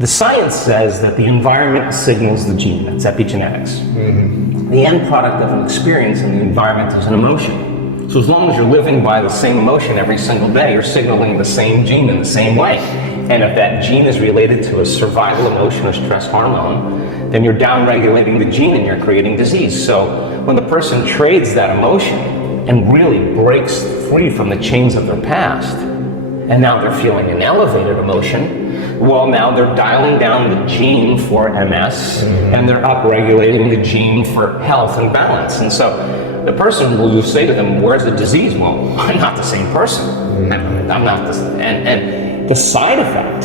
The science says that the environment signals the gene. That's epigenetics. Mm-hmm. The end product of an experience in the environment is an emotion. So as long as you're living by the same emotion every single day, you're signaling the same gene in the same way. And if that gene is related to a survival emotion or stress hormone, then you're downregulating the gene and you're creating disease. So when the person trades that emotion and really breaks free from the chains of their past, and now they're feeling an elevated emotion, well, now they're dialing down the gene for MS, and they're upregulating the gene for health and balance. And so the person will just say to them, where's the disease? Well, I'm not the same person. I'm not this. And the side effect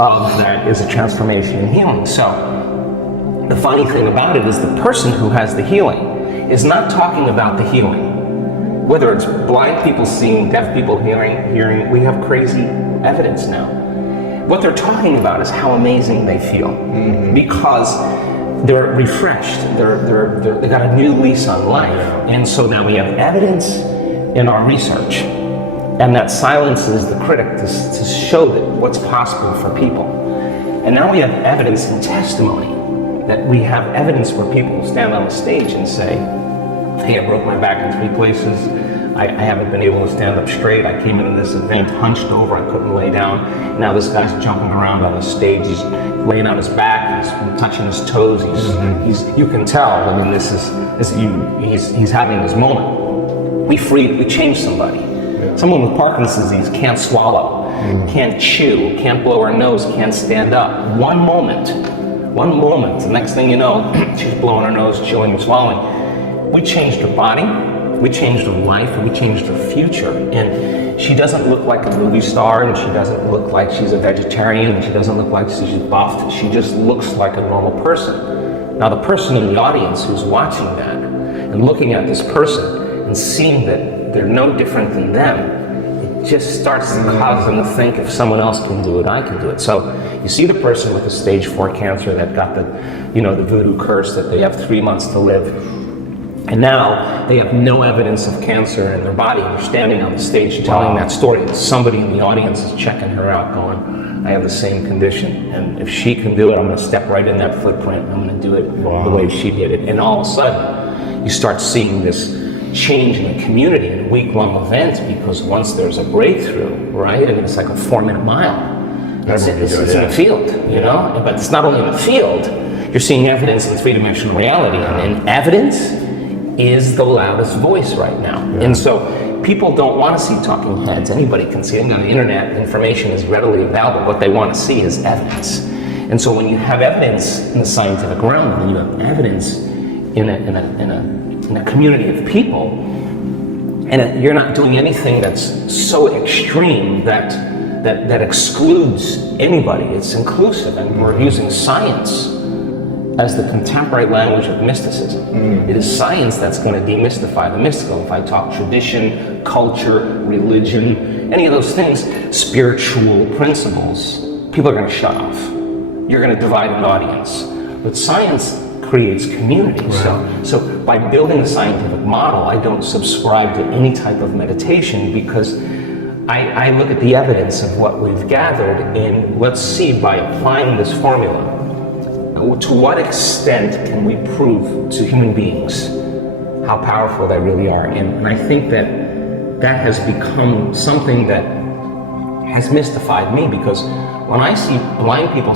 of that is a transformation in healing. So the funny thing about it is the person who has the healing is not talking about the healing. Whether it's blind people seeing, deaf people hearing, we have crazy evidence now. What they're talking about is how amazing they feel because they're refreshed. They got a new lease on life, and so now we have evidence in our research, and that silences the critic to show that what's possible for people. And now we have evidence and testimony that we have evidence where people stand on the stage and say, "Hey, I broke my back in 3 places. I haven't been able to stand up straight. I came into this event hunched over. I couldn't lay down. Now this guy's jumping around on the stage. He's laying on his back. He's touching his toes. He's you can tell. I mean, he's having his moment. We changed somebody. Someone with Parkinson's disease can't swallow, can't chew, can't blow her nose, can't stand up. One moment. The next thing you know, she's blowing her nose, chewing and swallowing. We changed her body. We changed her life, and we changed her future. And she doesn't look like a movie star, and she doesn't look like she's a vegetarian, and she doesn't look like she's buffed. She just looks like a normal person. Now, the person in the audience who's watching that and looking at this person and seeing that they're no different than them, it just starts to cause them to think, if someone else can do it, I can do it. So you see the person with the stage 4 cancer that got the voodoo curse that they have 3 months to live. And now they have no evidence of cancer in their body. They're standing on the stage telling that story. Somebody in the audience is checking her out going, I have the same condition. And if she can do it, I'm going to step right in that footprint. I'm going to do it the way she did it. And all of a sudden, you start seeing this change in the community in a week-long event, because once there's a breakthrough, right? I mean, it's like a 4-minute mile. It's in the field, But it's not only in the field. You're seeing evidence in 3-dimensional reality. And evidence is the loudest voice right now. And so people don't want to see talking heads. Anybody can see them on the internet. Information is readily available. What they want to see is evidence. And so when you have evidence in the scientific realm, and you have evidence in a community of people, and you're not doing anything that's so extreme that excludes anybody. It's inclusive, and we're using science as the contemporary language of mysticism. It is science that's going to demystify the mystical. If I talk tradition, culture, religion, any of those things, spiritual principles, people are going to shut off. You're going to divide an audience. But science creates community. Right. So by building the scientific model, I don't subscribe to any type of meditation, because I look at the evidence of what we've gathered, and let's see, by applying this formula, to what extent can we prove to human beings how powerful they really are? And I think that has become something that has mystified me, because when I see blind people